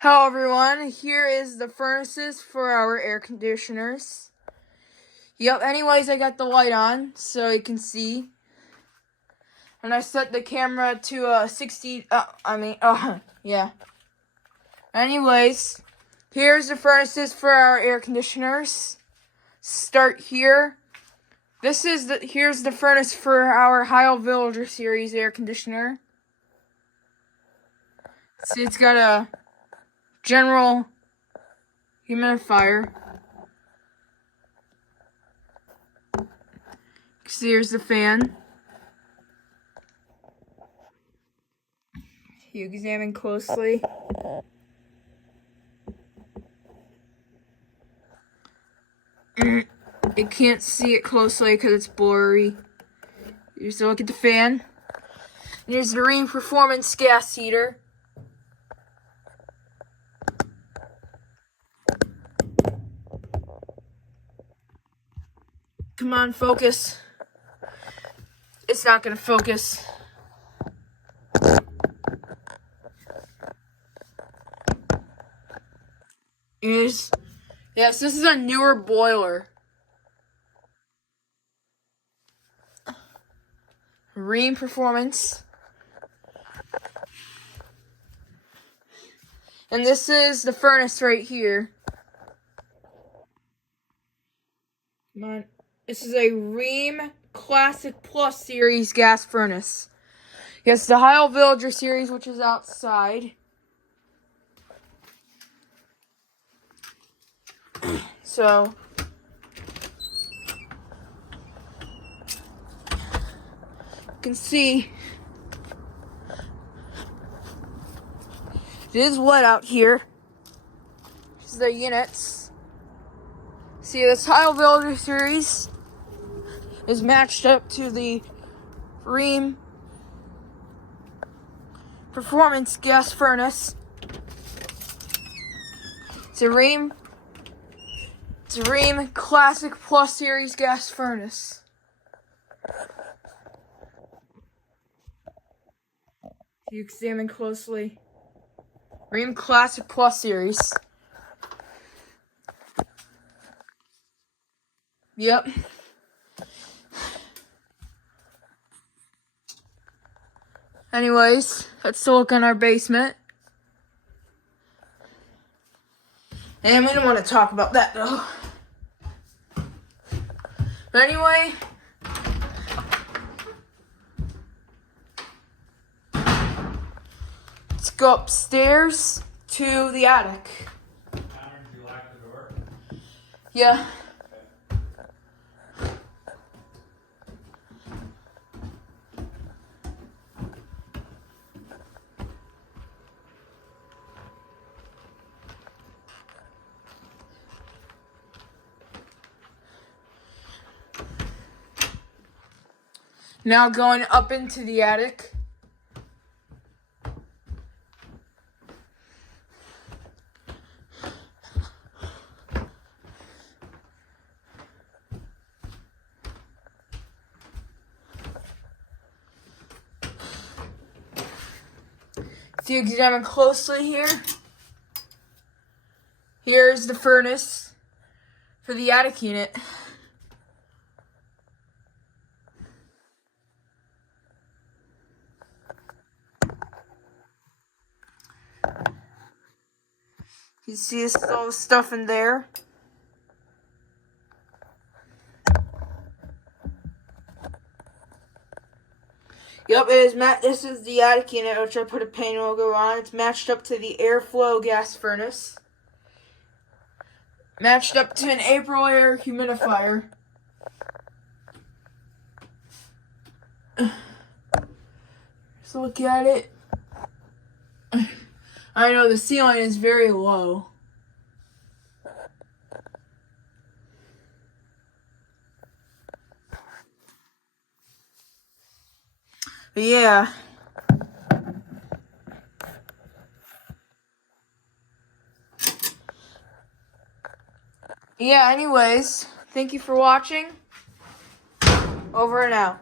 Hello everyone, here is the furnaces for our air conditioners. Yep, anyways, I got the light on so you can see. And I set the camera to 60, yeah. Anyways, here's the furnaces for our air conditioners. Start here. Here's the furnace for our Heil Villager Series air conditioner. See, it's got a general humidifier. See, here's the fan. You examine closely. You can't see it closely because it's blurry. Here's a look at the fan. Here's the Rheem Performance gas heater. Come on, focus. It's not gonna focus. Yes, this is a newer boiler. Rheem Performance. And this is the furnace right here. Come on. This is a Rheem Classic Plus Series gas furnace. Yes, the Heil Villager Series, which is outside. So, you can see it is wet out here. This is the units. See, this Heil Villager Series is matched up to the Rheem Performance gas furnace. It's a Rheem Classic Plus Series gas furnace. If you examine closely, Rheem Classic Plus Series. Yep. Anyways, let's look in our basement. And we don't want to talk about that though. But anyway, let's go upstairs to the attic. Did you lock the door? Yeah. Now going up into the attic. If you examine closely here, here's the furnace for the attic unit. You see all the stuff in there. Yep, it is this is the attic unit, which I put a paint logo on. It's matched up to the airflow gas furnace. Matched up to an April air humidifier. Just look at it. I know the ceiling is very low. But yeah. Anyways, thank you for watching. Over and out.